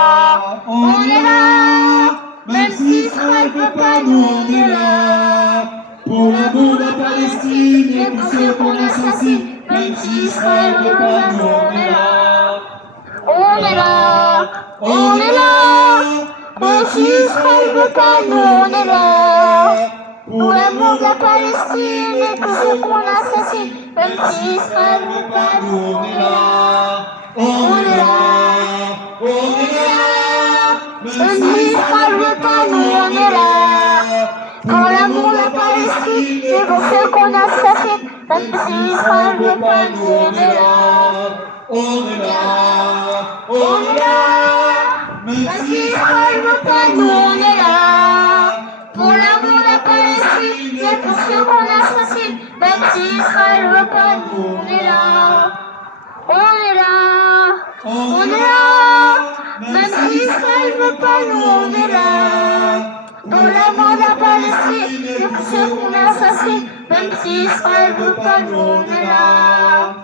On est là, même si Israël veut pas, nous on est là. Pour l'amour de la Palestine et pour ceux qu'on assassine, même si Israël veut pas, nous on est là. On est là, On est là, même si Israël veut pas, nous on est là. Pour l'amour de la Palestine et pour ceux qu'on assassine, même si Israël veut pas, nous on est là. On est là, on est là, même si Israël veut pas, nous on est là. Pour l'amour de la Palestine et pour ceux qu'on assassine, même si Israël veut pas, nous on est là. On est là, on est là, même si Israël veut pas, nous on est là. Pour l'amour de la Palestine et pour ceux qu'on assassine, même si Israël veut pas, nous on est là. on est là, On est là, même si Israël veut pas, nous on est là. pour l'amour de la Palestine et pour ceux qu'on assassine, même si Israël veut pas, nous on est là.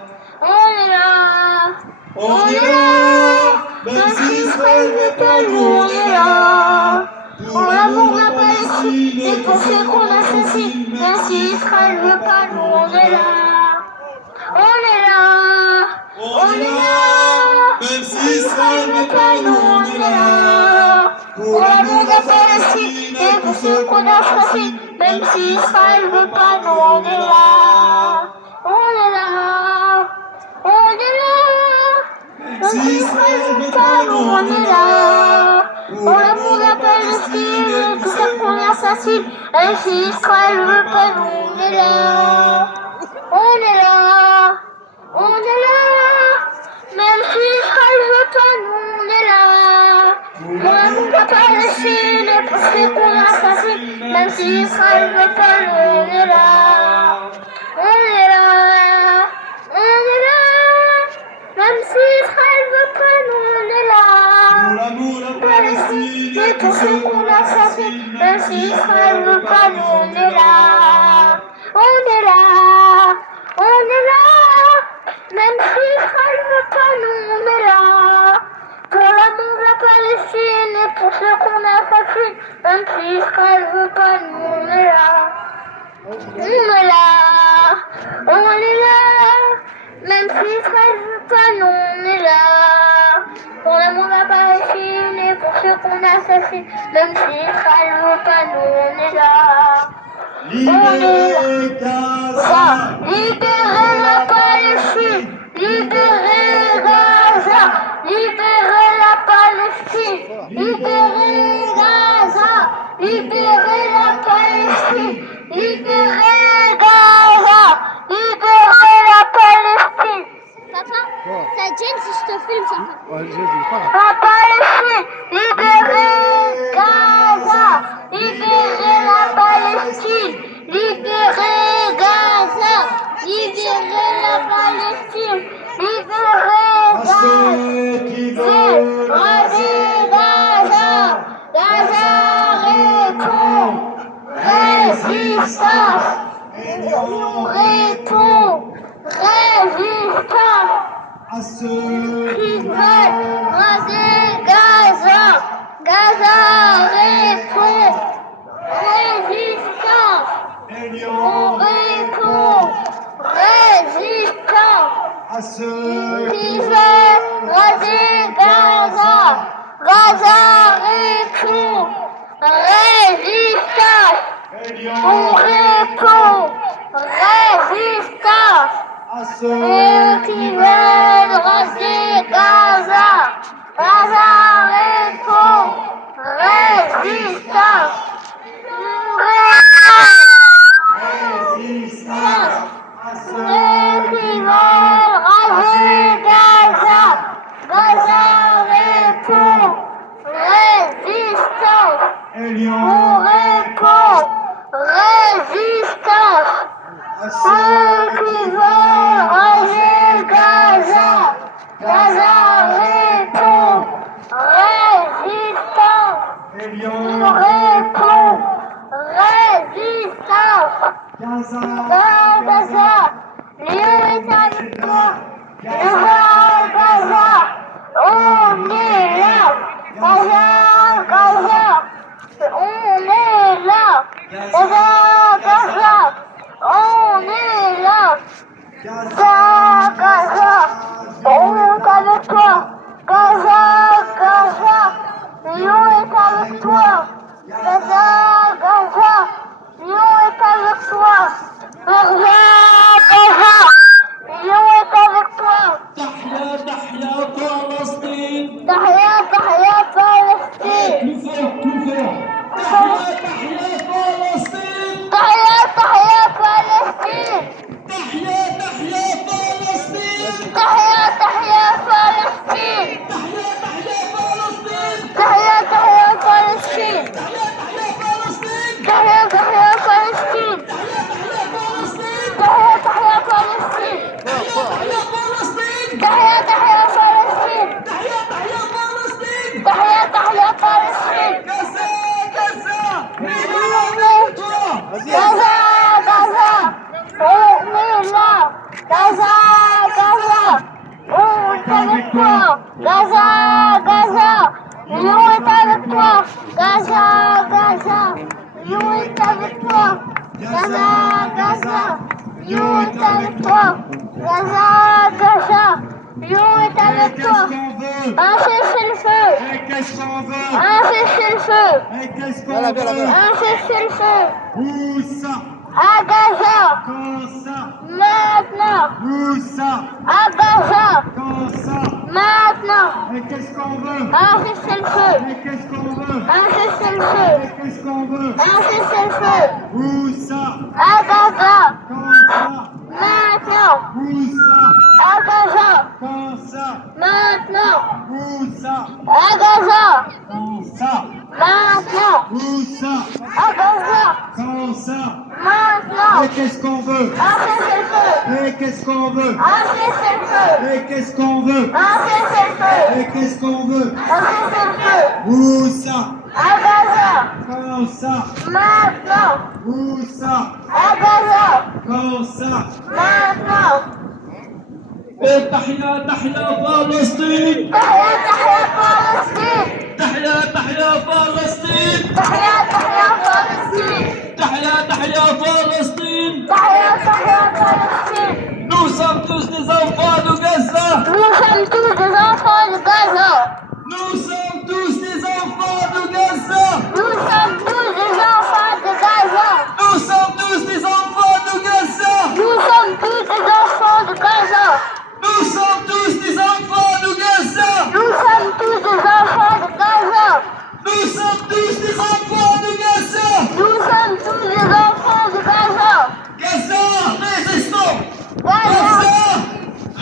on est là, On est là, même si Israël veut pas, nous on est là. pour l'amour de la Palestine et pour ceux qu'on assassine, même si Israël veut pas, nous on est là. On est là, On est là, même si Israël veut pas, nous on est là. pour l'amour de la Palestine et pour ceux qu'on assassine, même si Israël veut pas, nous on est là. On est là, on est là, même si Israël veut pas, nous on est là. Pour l'amour de la Palestine et pour ceux qu'on assassine, même si Israël veut pas, nous on est là. On est là, on est là, même si Israël veut pas, nous on est là. Pour l'amour de la Palestine et pour ceux qu'on assassine, même si Israël veut pas, nous on est là. On est là, on est là, même si Israël veut pas, nous on est là. Pour l'amour de la Palestine Et pour ceux qu'on assassine, même si Israël veut pas, nous on est là. On est là, on est là, même si Israël veut pas, nous on est là. Pour l'amour de la Palestine et pour ceux qu'on assassine, même si Israël veut pas, nous on est là. On est là, on est là, même si Israël veut pas, nous on est là. Pour l'amour de la Palestine et pour ceux qu'on assassine, même si Israël veut pas, nous on est là. Libérez Gaza, Libérez la Palestine, libérez Gaza, libérez la Palestine, libérez Gaza, libérez la Palestine, libérez Gaza, libérez la Palestine. Papa, ça te gêne si je te filme ça? Ouais, j'ai pas. La Palestine, libérez Gaza, libérez la Palestine, libérez Gaza, libérez la Palestine, libérez à Gaza. ceux qui veulent Raser Gaza, Gaza répond, résistance, on répond, résistance. à ceux Qui veulent raser Gaza, Gaza répond, résistance, on répond, résistance. à ceux Qui veulent raser Gaza, Gaza répond, résistance, on répond, résistance. à Ceux ceux qui veulent raser Gaza, Gaza répond, résistance. résistance, à Ceux ceux qui veulent raser Gaza, Gaza répond, résistance. On Elion, répond, résistance. à Ceux ceux qui veulent raser Gaza, Gaza répond, résistance. On Elion, répond, résistance. Gaza, Gaza, Lion est avec toi. Gaza, Gaza, on est là. Gaza, Gaza, on est là. Gaza, Gaza, on est là. Gaza, Gaza, on est avec toi. Gaza, Gaza, Lyon est avec toi. Gaza, Gaza, Lyon est avec toi. Gaza, Gaza, Lyon est avec toi. تحيا تحيا فلسطين. تحيا تحيا فلسطين. plus fort. تحيا تحيا فلسطين. تحيا تحيا فلسطين. تحيا تحيا فلسطين. تحيا تحيا فلسطين. تحيا تحيا فلسطين. تحيا تحيا فلسطين. تحيا تحيا تحيا تحيا فلسطين. فلسطين. تحيا تحيا فلسطين. تحيا تحيا فلسطين. تحيا تحيا تحيا تحيا فلسطين. فلسطين. Gaza, Gaza. Gaza, Gaza, on est là. Gaza, Gaza, on est avec toi. Gaza, Gaza, Lyon est avec toi. Gaza, Gaza, Lyon est avec toi. Gaza, Gaza, Lyon est avec toi. Gaza, Gaza, Lyon est avec toi. Un cessez-le-feu. Qu'est-ce qu'on veut? Un cessez-le-feu. Qu'est-ce qu'on veut? Un cessez-le-feu. Où ça? À Gaza. Quand ça? Maintenant. Où ça? À Gaza. Quand ça? Maintenant. Et qu'est-ce qu'on veut? Un cessez-le-feu. Et qu'est-ce qu'on veut? Un cessez-le-feu. Et qu'est-ce qu'on veut? Un cessez-le-feu. Où ça? À Gaza. Quand ça? Maintenant. Où ça? À Gaza. Quand ça? Maintenant. Où ça? À Gaza. Quand ça? Maintenant. Où ça? À Gaza. Quand ça? Maintenant. Et qu'est-ce qu'on veut? Un cessez-le-feu. Et qu'est-ce qu'on veut? Un cessez-le-feu. Et qu'est-ce qu'on veut? Un cessez-le-feu. Et qu'est-ce qu'on veut? Un cessez-le-feu. Où ça? À Gaza. Quand ça? Maintenant. Où ça? À Gaza. Quand ça? Maintenant. تحيا تحيا فلسطين. تحيا تحيا فلسطين. تحيا تحيا فلسطين. تحيا تحيا فلسطين. تحيا تحيا فلسطين. تحيا تحيا فلسطين. Nous sommes tous des enfants de Gaza. Nous sommes tous des enfants de Gaza. Nous sommes tous des enfants de Gaza. Nous sommes tous des enfants de Gaza. Nous sommes tous des enfants de Gaza. Nous sommes tous des enfants de Gaza. Nous sommes tous des enfants de Gaza. Nous sommes tous des enfants de Gaza. Nous sommes tous des enfants de Gaza. Nous sommes tous des enfants de Gaza. Gaza, résistons. Gaza, Gaza,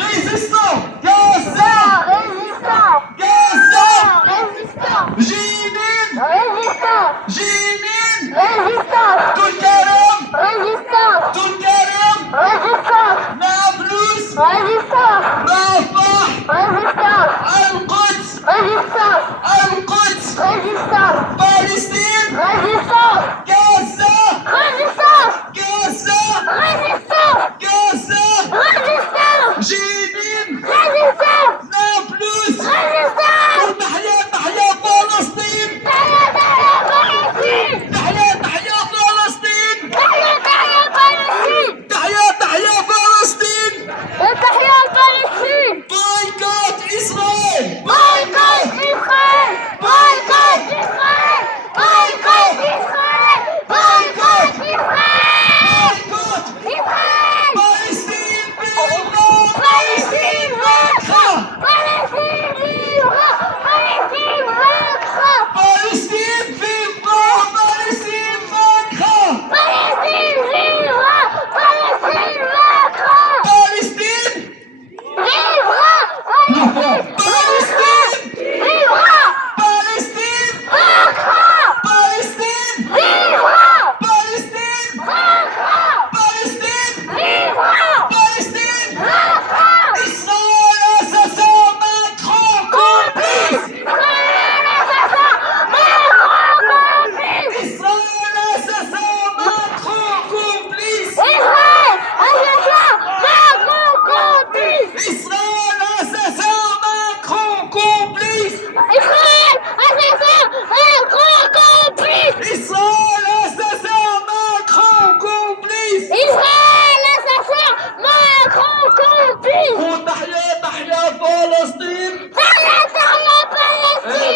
résistons. Gaza, résistant. Gaza, Résistant. Jinin, Résistant. Jinin, Résistance. Tulkarem, Résistance. Tulkarem, Résistance. Nablus, Résistance. Rafah, Résistance. Al-Quds, Résistance. Al-Quds, Résistance. Palestine, Résistance. Gaza, Résistance. Gaza, Résistance. Gaza, Résistance. Jinin, Résistance. Nablus, Résistance. وتحيا تحيا فلسطين. تحيا تحيا فلسطين. تحيا تحيا فلسطين. تحيا تحيا فلسطين. تحيا تحيا فلسطين. تحيا فلسطين. Boycott Israël. Boycott Israël. Boycott Israël. Boycott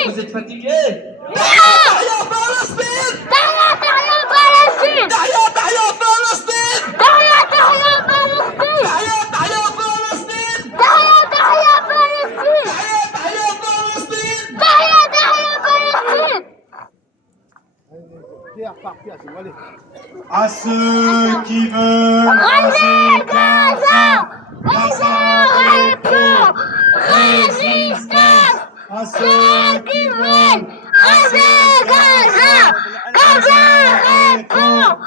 Palestine! Vous êtes fatigué? تحيا فلسطين! تحيا فلسطين! تحيا فلسطين! تحيا فلسطين! تحيا فلسطين! تحيا فلسطين! تحيا فلسطين! تحيا فلسطين! À ceux qui veulent Raser Gaza, Gaza! Gaza répond! Résistance! à Ceux qui veulent raser Gaza! Gaza répond!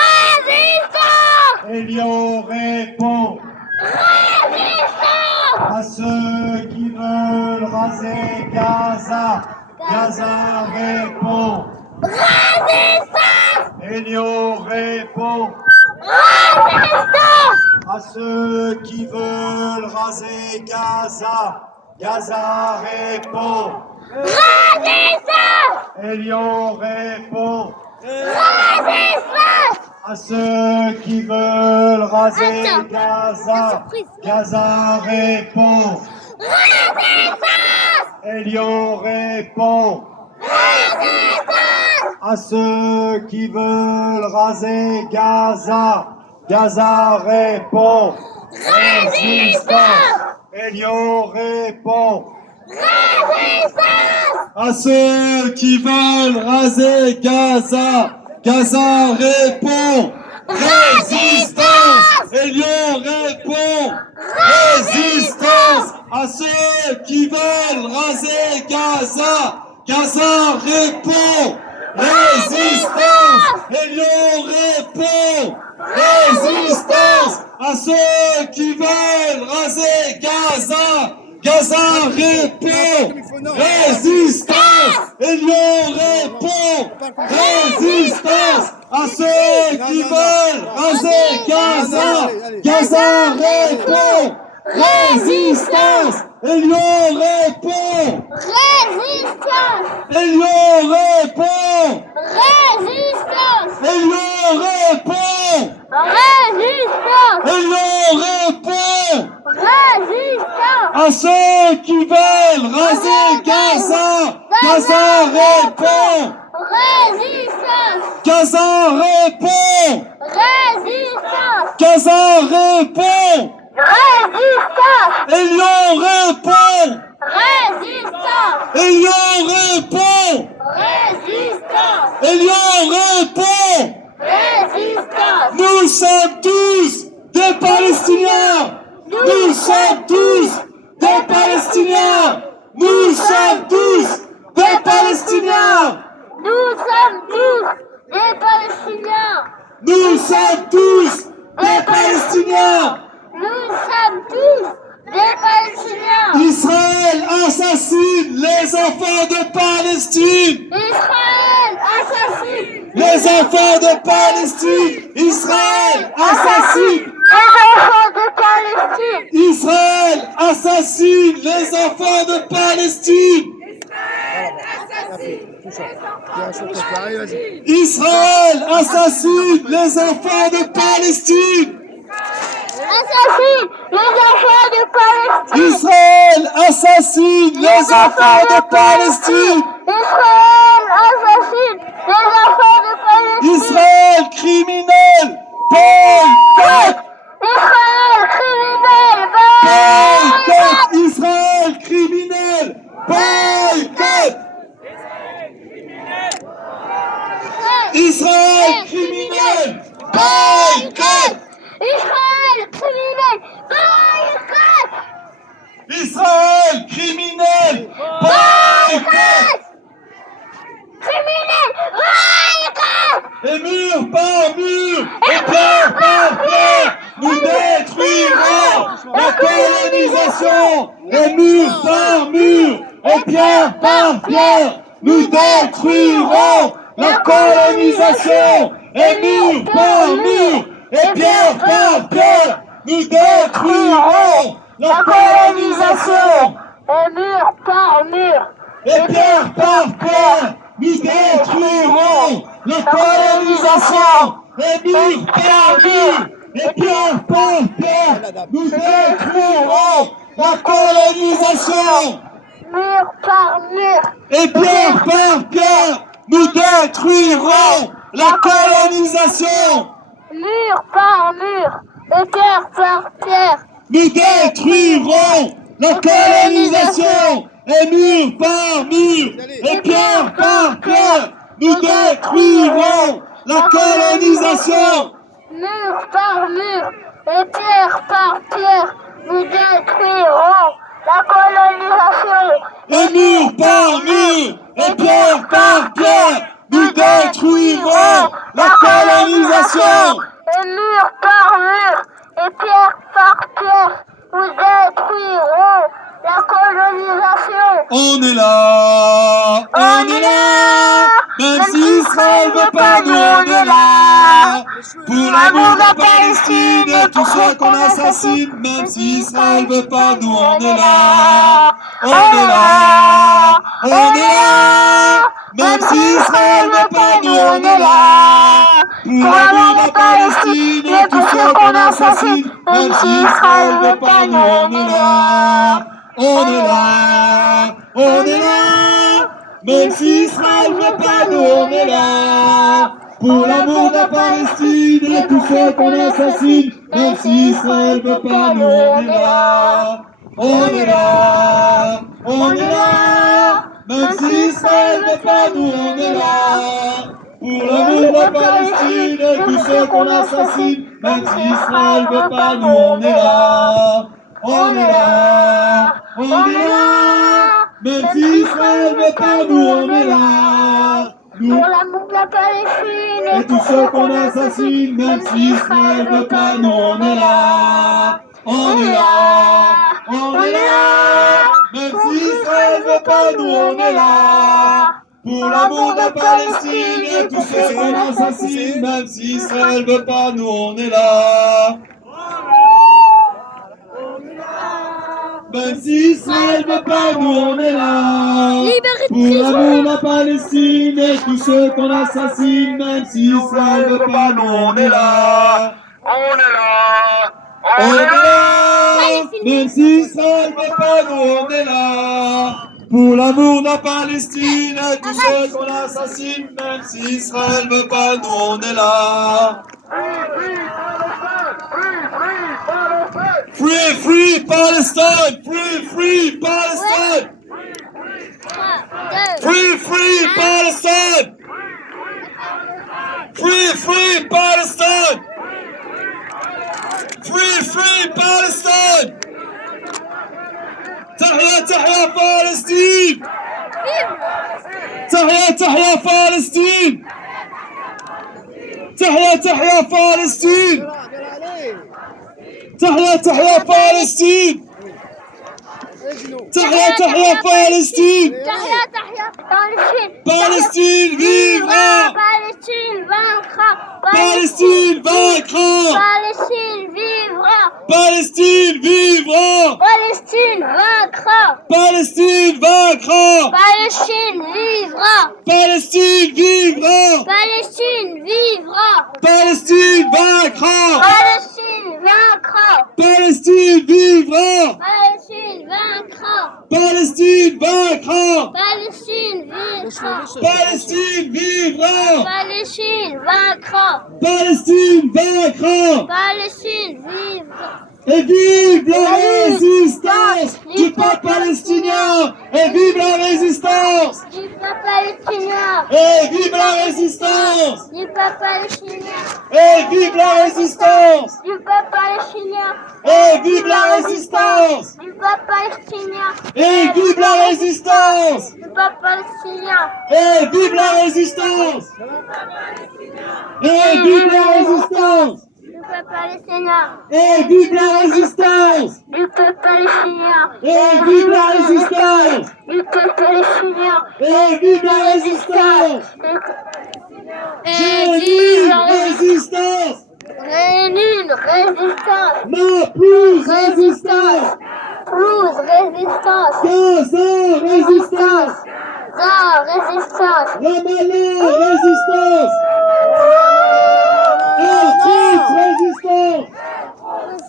Résistance! Elio répond. Résistance! À ceux qui veulent raser Gaza, Gaza répond. Résistance! Elio répond. Résistance! À ceux qui veulent raser Gaza, Gaza répond. Résistance! Elio répond. Résistance! À ceux qui veulent raser Attends, la Gaza, surprise. Gaza répond. Résistance! Elio répond. Résistance! À ceux qui veulent raser Gaza, Gaza répond. Résistance! Elio répond. Résistance! À ceux qui veulent raser Gaza, Gaza répond. Résistance! Elio répond. Résistance! À ceux qui veulent raser Gaza, Gaza répond. Résistance! Elio répond. Résistance! À ceux qui veulent raser Gaza, Gaza répond. Résistance! Elio répond. Résistance! À ceux qui veulent raser Gaza, Gaza répond. Résistance! Elio répond. Résistance! Elio répond. Résistance! Elio répond. Résistance! Elio répond. Résistance! À ceux qui veulent raser Gaza, Gaza répond. Résistance! Gaza répond. Résistance! Gaza répond. Résistance! Elio répond. Résistance! Elio répond. Résistance! Elio répond. Résistance! Nous sommes tous des Palestiniens. Nous sommes tous des Palestiniens. Nous sommes tous des Palestiniens. Nous sommes tous des Palestiniens! Nous sommes tous des Palestiniens. Nous sommes tous des Palestiniens! Israël assassine les enfants de Palestine. Israël assassine Les enfants de Palestine. Israël assassine. les enfants de Palestine! Israël assassine les enfants de Palestine. Israël assassine les enfants de Palestine. Assassine les enfants de Palestine! Israël assassine les enfants de Palestine. Israël assassine les enfants de Palestine! Israël criminel. Boycott. Israël criminel! Boycott. Israël criminel. Boycott. Israël criminel. Boycott. Israël criminel! Boycott! Israël criminel. Boycott. Criminel! Boycott! Et mur par mur, et pierre par pierre, nous détruirons la colonisation. Et mur par mur, et pierre par pierre, nous détruirons la colonisation. Et mur par mur, et pierre par pierre, nous détruirons la colonisation. Et mur par mur! Et pierre par pierre, nous détruirons la colonisation. Et mur par mur, et pierre par pierre, nous détruirons la colonisation. Mur par mur! Et pierre par pierre, nous détruirons la colonisation. Mur par mur, et pierre par pierre, Nous détruirons la colonisation. Et mur par mur, et pierre par pierre, nous détruirons la colonisation. mur par mur, et pierre par pierre, nous détruirons la colonisation. Et mur par mur, et pierre par pierre, nous détruirons la colonisation. Et mur par mur, et pierre par pierre, nous détruirons la colonisation. On est là, même si Israël veut pas, nous on est là. Pour l'amour de la Palestine et tous ceux qu'on assassine, même si Israël veut pas, nous on est là. On est là, on est là, même si Israël veut pas, nous on est là. Pour l'amour de la Palestine et tous ceux qu'on assassine, même si Israël veut pas, nous on est là. On est là, on est là, même si Israël veut pas, nous on est là. Pour l'amour de la Palestine et tous ceux qu'on assassine, même si Israël veut pas, nous on est là. On est là, on est là, même si Israël veut pas, nous on est là. Pour l'amour de la Palestine et tous ceux qu'on assassine, même si Israël veut pas, nous on est là. On est là, on est là, même si Israël veut pas, nous on est là. Nous, Pour l'amour de la Palestine et tous ceux qu'on assassine, même si Israël veut pas, nous on est là. On est là, on est là, même si Israël veut pas, nous on est là. Pour l'amour de la Palestine et tous ceux qu'on assassine, même si Israël veut pas, nous on est là. Même si Israël veut pas, nous on est là. Pour l'amour de la Palestine et tous ceux qu'on assassine, même si Israël veut pas, nous on est là. On est là. On est là. Même si Israël veut pas, nous on est là. Pour l'amour de la Palestine et tous ceux qu'on assassine, même si Israël veut pas, nous on est là. Free, free Palestine! Free, free Palestine! Free, free Palestine! Free, free Palestine! Free, free Palestine! تحيا تحيا فلسطين! تحيا تحيا فلسطين! تحيا تحيا فلسطين! تحيا تحيا فلسطين! تحيا تحيا فلسطين! Tahia, Tahia, Palestine. Palestine vivra! Palestine vaincra. Palestine vaincra! Palestine vivra. Palestine vivra! Palestine vaincra. Palestine vaincra! Palestine vivra. Palestine vivra! Palestine vivra. Palestine vaincra! Palestine vaincra. Palestine vivra! Palestine vaincra. Palestine vaincra! Palestine vaincra. Palestine vivra! Palestine vaincra. Palestine vaincra! Palestine vivra. Et vive la résistance du peuple palestinien! Et vive la résistance! Du peuple palestinien. Et vive la résistance! Du peuple palestinien. Et vive la résistance! Du peuple palestinien. Et vive la résistance! Du peuple palestinien. Et vive la résistance! Du peuple palestinien. Et vive la résistance! Et vive la résistance! Du peuple palestinien. Et vive la résistance! Du peuple palestinien. Et vive la résistance! Du peuple palestinien. Et vive la résistance! Et Vive vive la résistance! Réunis résistance. Non plus résistance! Plus résistance. Gaza résistance! Non, résistance. Ramallah résistance! El-Quds résistance!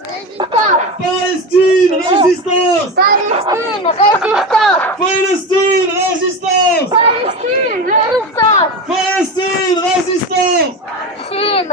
Résistance. Palestine résistance! Palestine résistance. Palestine résistance!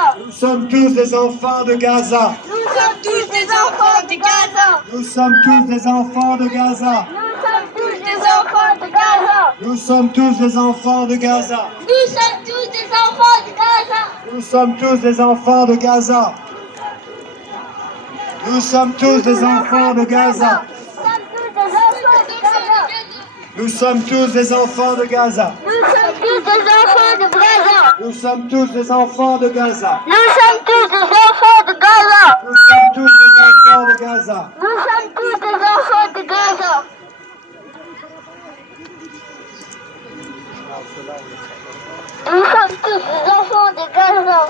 Gaza. Nous sommes tous des enfants de Gaza. Nous sommes tous des enfants de Gaza. Nous sommes tous des enfants de Gaza. Nous sommes tous des enfants de Gaza. Nous sommes tous des enfants de Gaza. Nous sommes tous des enfants de Gaza. Nous sommes tous des enfants de Gaza. Nous sommes tous des enfants de Gaza. Nous sommes tous des enfants de Gaza. Nous sommes tous des enfants de Gaza. Nous sommes tous des enfants de Gaza. Nous sommes tous des enfants de Gaza. Nous sommes tous des enfants de Gaza.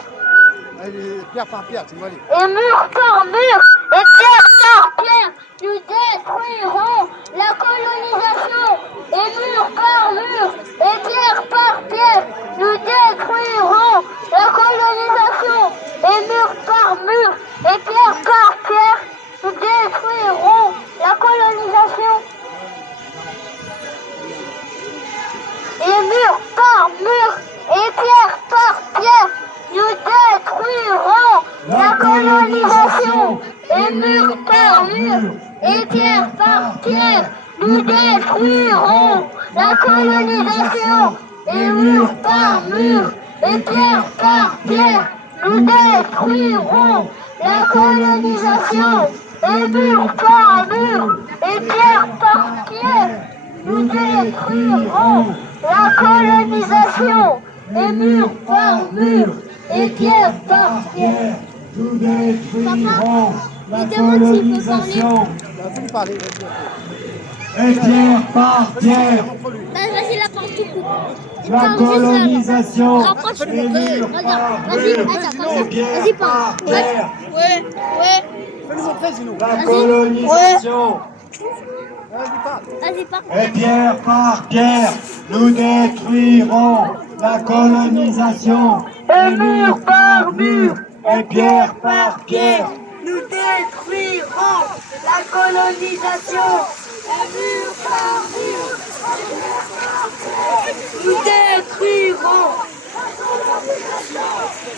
Allez, pierre par pierre, tu vois aller. Et mur par mur, et pierre par pierre, nous détruirons la colonisation. Et mur par mur, et pierre par pierre, nous détruirons la colonisation. Et mur par mur, et pierre par pierre, nous détruirons la colonisation. Et mur par mur, et pierre par pierre, nous détruirons la colonisation. Et mur par mur, et pierre par pierre, nous détruirons la colonisation. Et mur par mur, et pierre par pierre, nous détruirons la colonisation. Et mur par mur, et pierre par pierre, nous détruirons la colonisation. Et mur par mur, et pierre par pierre, Nous détruirons la colonisation. Il a voulu parler, vas-y. Et pierre par pierre, Vas-y, la porte tout court. la colonisation. Rapproche. Et mur par Vas-y, mur, attends, et pierre vas-y, par parle. pierre, Ouais. Fais-le montrer, sinon. la colonisation. Vas-y, parle. Vas-y, parle. Et pierre par pierre, nous détruirons la colonisation. et mur par mur, Et pierre par pierre, nous détruirons la colonisation. Et mur par mur, nous détruirons.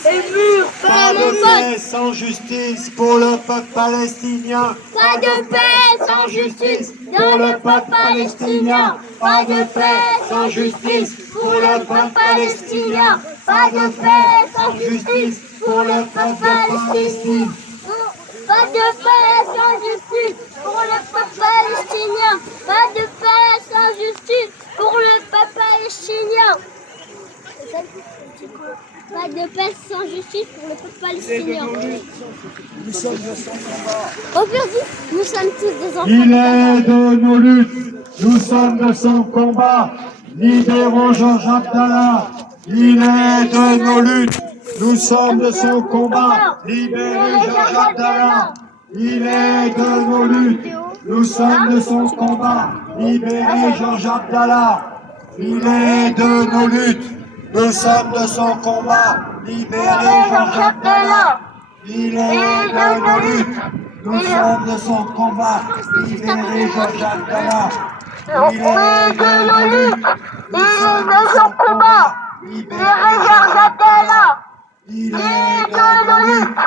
Et mur pas par de mur, paix sans justice pour le peuple palestinien. pas de paix sans justice dans le peuple palestinien. Pas de paix sans justice pour le peuple palestinien. Pas de paix sans justice pour le peuple palestinien. Pas de paix sans justice pour le peuple palestinien. Pas de paix sans justice pour le peuple palestinien. Pas de paix sans justice pour le peuple palestinien. Oh, perdu. Nous sommes tous des enfants. Il est de nos luttes, nous sommes de son combat. Libérons Georges Abdallah. Il est de nos luttes, nous sommes de son combat. Libérez Georges Abdallah. Il est de nos luttes, nous sommes de son combat. Libérez Georges Abdallah. Il est de nos luttes, nous sommes de son combat. Libérez Georges Abdallah. Il est de nos luttes, nous sommes de son combat. Libérez Georges Abdallah. Il est de nos luttes, Il est de son combat. Libérez Georges Abdallah. Il est Il est de de nos luttes.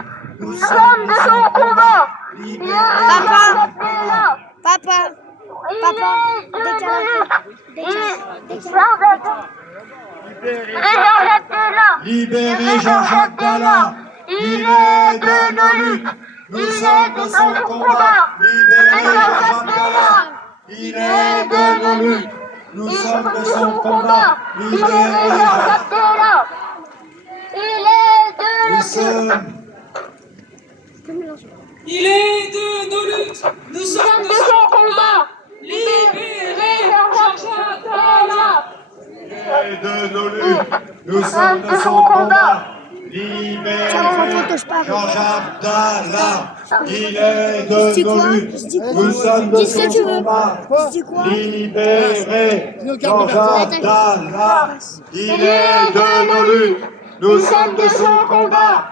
nous Nous sommes de son combat. Libérez Libérez Georges Abdallah. Papa. Il est de nos luttes. Libérez Georges Abdallah. Il est de nos luttes, nous sommes de son combat. Libérez Georges Abdallah. Il est de nos luttes, nous sommes de son combat. Libérez Georges Abdallah. Il est de Nous nos sommes Il est de nos luttes, nous sommes de son combat. Libérez Georges Abdallah. de nos luttes, nous sommes de son combat. Libérez Georges Abdallah. Il est de nos luttes, nous sommes de son combat. Libérez Georges Abdallah. Il est de nos luttes, nous sommes de son combat.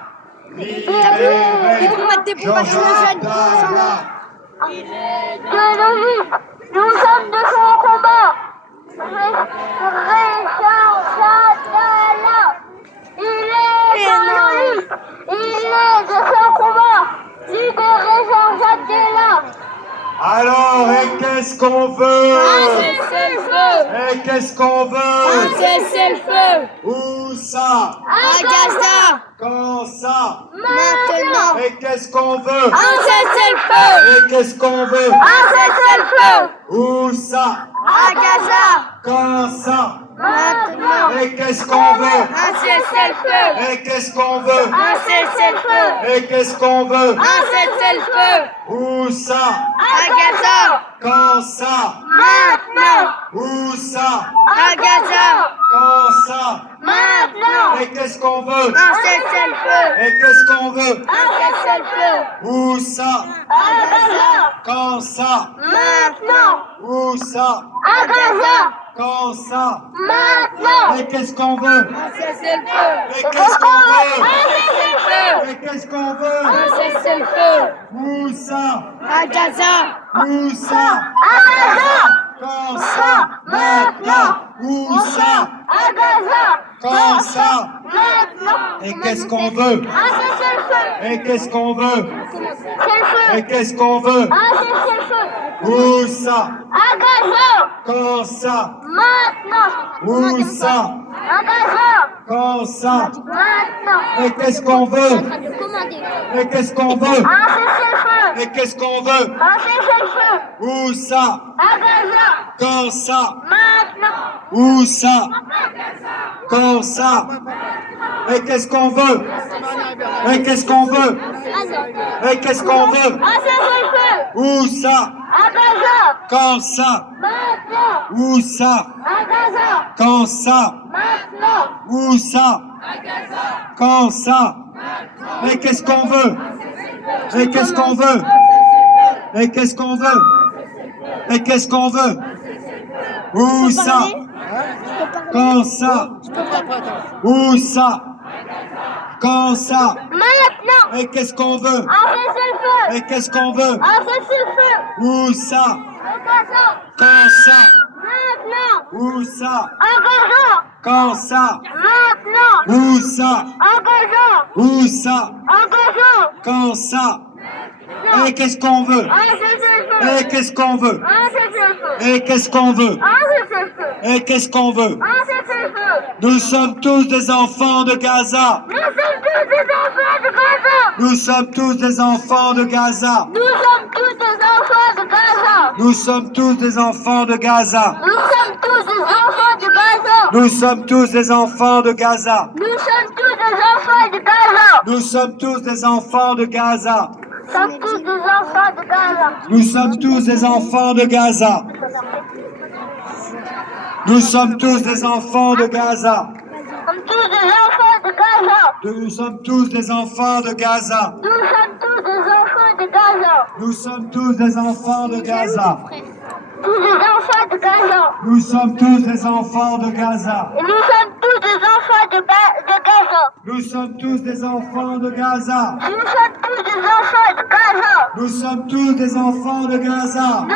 Libérez Georges Abdallah. de nos luttes. Nous sommes de son combat. Georges Abdallah. Il est de nos luttes. qu'est-ce qu'on veut? cessez-le-feu. Et qu'est-ce qu'on veut? Cessez-le-feu. Où ça? À Gaza. Quand ça? Maintenant. Et qu'est-ce qu'on veut? Cessez-le-feu. Et qu'est-ce qu'on veut? Cessez-le-feu. Où ça? À Gaza. Quand ça? Maintenant. Et qu'est-ce qu'on veut? Cessez-le-feu. Et qu'est-ce qu'on veut? Cessez-le-feu. Et qu'est-ce qu'on veut? Cessez-le-feu. Où ça? À Gaza. Quand ça? Maintenant. Où ça? À Gaza. Quand ça? Maintenant. Et qu'est-ce qu'on veut? Cessez-le-feu. Et qu'est-ce qu'on veut? Cessez-le-feu. Où ça? À Gaza. Quand ça? Maintenant. Où ça? À Gaza. Quand ça? Maintenant. Et qu'est-ce qu'on veut? Cessez-le-feu. Et qu'est-ce qu'on veut? Cessez-le-feu. Et qu'est-ce qu'on veut? Cessez-le-feu. Où ça? À Gaza. Où ça? À Gaza. Quand ça? Maintenant? Où ça? À Gaza. Quand ça? Maintenant. Et qu'est-ce qu'on veut? Cessez-le-feu. Et qu'est-ce qu'on veut? Cessez-le-feu. Et qu'est-ce qu'on veut? Cessez-le-feu. Où ça? À Gaza. Quand ça? Maintenant. Où ça? À Gaza. Quand ça? Maintenant. Et qu'est-ce qu'on veut? Et qu'est-ce qu'on veut? Cessez-le-feu. Et qu'est-ce qu'on veut? Cessez-le-feu. Où ça? À Gaza. Quand ça? Maintenant. Où ça? Quand ça? Et qu'est-ce qu'on veut? Et qu'est-ce qu'on veut? Et qu'est-ce qu'on veut? Cessez-le-feu. Où ça? À Gaza. Quand ça? Maintenant. Où ça? À Gaza. Quand ça? Maintenant. Où ça? Quand ça? Et qu'est-ce qu'on veut? Et qu'est-ce qu'on veut? Et qu'est-ce qu'on veut? Et qu'est-ce qu'on veut? Où ça? Quand ça? Où ça? Quand ça? Maintenant. Et qu'est-ce qu'on veut? Cessez-le-feu. Et qu'est-ce qu'on veut? Cessez-le-feu. Où ça? À Gaza. Quand ça? Maintenant. Où ça? À Gaza. Quand ça? Maintenant. Où ça? À Gaza. Où ça? À Gaza. Quand ça? Et qu'est-ce qu'on veut? Cessez-le-feu. Et qu'est-ce qu'on veut? Cessez-le-feu. Et qu'est-ce qu'on veut? Cessez-le-feu. Et qu'est-ce qu'on veut? Cessez-le-feu. Nous sommes tous des enfants de Gaza. Nous sommes tous des enfants de Gaza. Nous sommes tous des enfants de Gaza. Nous sommes tous des enfants de Gaza. Nous sommes tous des enfants de Gaza. Nous sommes tous des enfants de Gaza. Nous sommes tous des enfants de Gaza. Nous sommes tous des enfants de Gaza. Nous sommes tous des enfants de Gaza. Nous sommes tous des enfants de Gaza. Nous sommes tous des enfants de Gaza. Tous des enfants de Gaza. Nous sommes tous des enfants de Gaza. Nous sommes tous des enfants de Gaza. Nous sommes tous des enfants de Gaza. Nous sommes tous des enfants de Gaza. Nous sommes tous des enfants de Gaza. Nous sommes tous des enfants de Gaza.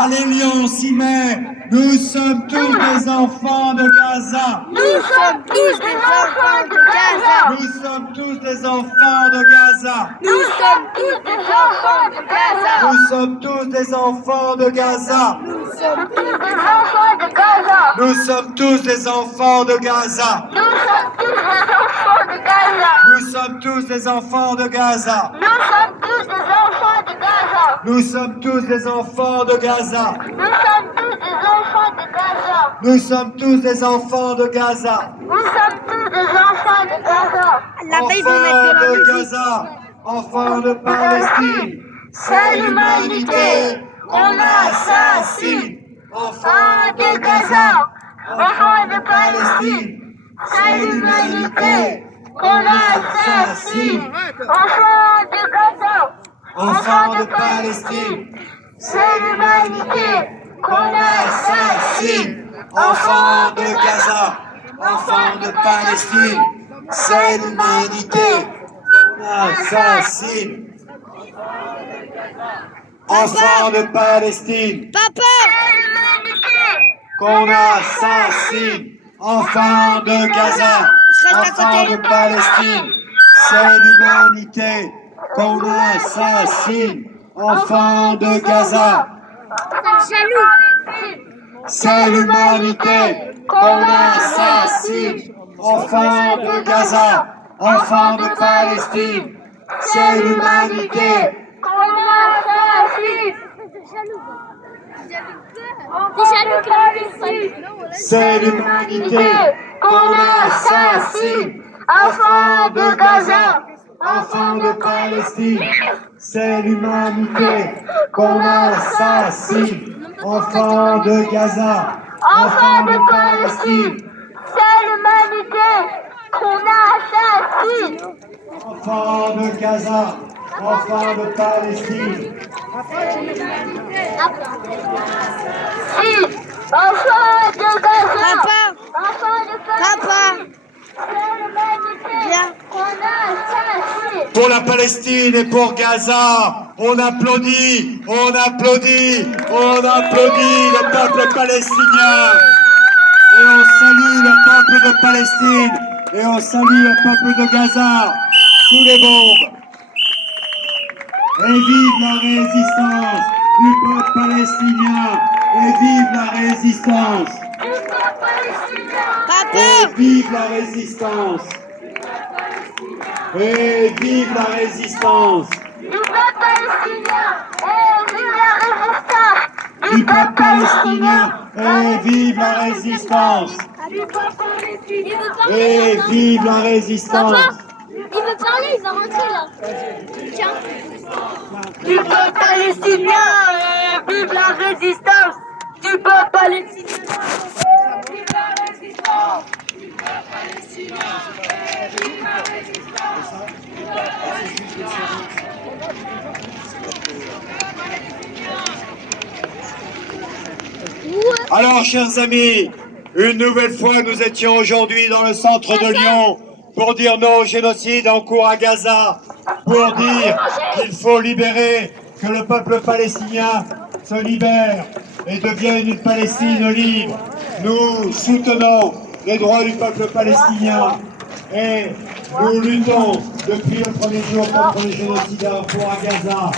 Allez Lyon, Simon, nous sommes tous des enfants de Gaza. Nous sommes tous des enfants de Gaza. Nous sommes tous des enfants de Gaza. Nous sommes tous des enfants de Gaza. Nous sommes tous des enfants de Gaza. Nous sommes tous des enfants de Gaza. Nous sommes tous des enfants de Gaza. Nous sommes tous des enfants de Gaza. Nous sommes tous des enfants de Gaza. Nous sommes tous des enfants de Gaza. Nous sommes tous des enfants de Gaza. Nous sommes tous des enfants de Gaza. Enfants de Gaza, enfants de Palestine, c'est l'humanité qu'on assassine. Enfants de Gaza, enfants de Palestine, c'est l'humanité qu'on assassine. Enfants de Gaza. Enfants de Palestine, c'est l'humanité qu'on assassine. Enfants de Gaza, enfants de Palestine, c'est l'humanité qu'on assassine. Enfants de Palestine, qu'on assassine. Enfants de Gaza, enfants de Palestine, c'est l'humanité qu'on assassine. enfants de Gaza. C'est l'humanité qu'on assassine. Enfants de Gaza, enfants de Palestine. C'est l'humanité. qu'on assassine. C'est l'humanité qu'on assassine. Enfants de Gaza, enfants de Palestine. C'est l'humanité qu'on assassine. Enfants de Gaza, enfants de Palestine. C'est l'humanité qu'on assassine. Enfants de Gaza, enfants de Palestine. Si, enfants de Gaza, Papa, enfants de papa, Palestine. C'est l'humanité viens. qu'on assassine. Pour la Palestine et pour Gaza, on applaudit, on applaudit, on applaudit le peuple palestinien. Et on salue le peuple de Palestine et on salue le peuple de Gaza sous les bombes. Et vive la résistance du peuple palestinien et vive la résistance. Papa, Et vive la résistance. Et vive la résistance. Du peuple palestinien et vive la résistance. Du peuple palestinien et vive la résistance. Du peuple palestinien. Et vive la résistance. Il veut parler, il va rentrer là. Tiens. Du peuple palestinien et vive la résistance. Du peuple palestinien. Vive la résistance. Du peuple palestinien et vive la résistance. Du peuple palestinien. Alors, chers amis, une nouvelle fois, nous étions aujourd'hui dans le centre de Lyon pour dire non au génocide en cours à Gaza, pour dire qu'il faut libérer, que le peuple palestinien se libère et devienne une Palestine libre. Nous soutenons les droits du peuple palestinien et nous luttons depuis le premier jour contre le génocide en cours à Gaza.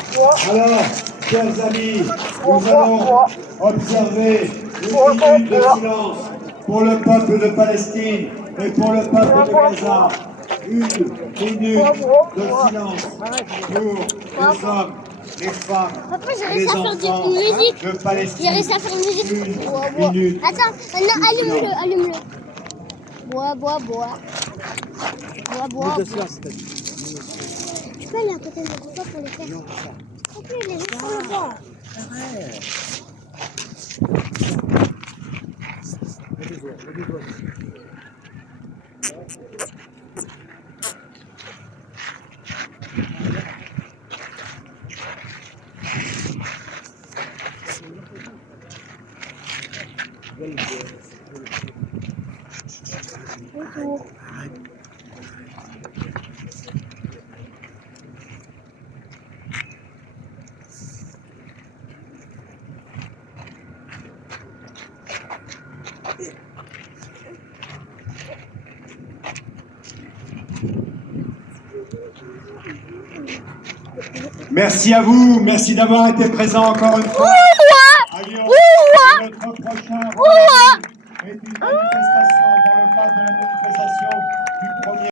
Alors, chers amis, nous allons observer une minute de silence pour le peuple de Palestine et pour le peuple de Gaza. Une minute de silence pour les hommes, les femmes, Papa, j'ai les réussi à faire enfants une musique. de Palestine. J'ai réussi à faire une musique. Une Bois, bois. minute. Attends, maintenant allume-le, allume-le. Bois, bois, bois. Bois, bois. De silence, peut-être. Tu peux aller à côté de mon papa pour le faire. Ok, il est juste sur le banc. Bonjour. Merci à vous, merci d'avoir été présent encore une fois. À Lyon. Notre prochain rendez-vous est une manifestation dans le cadre de la manifestation du 1er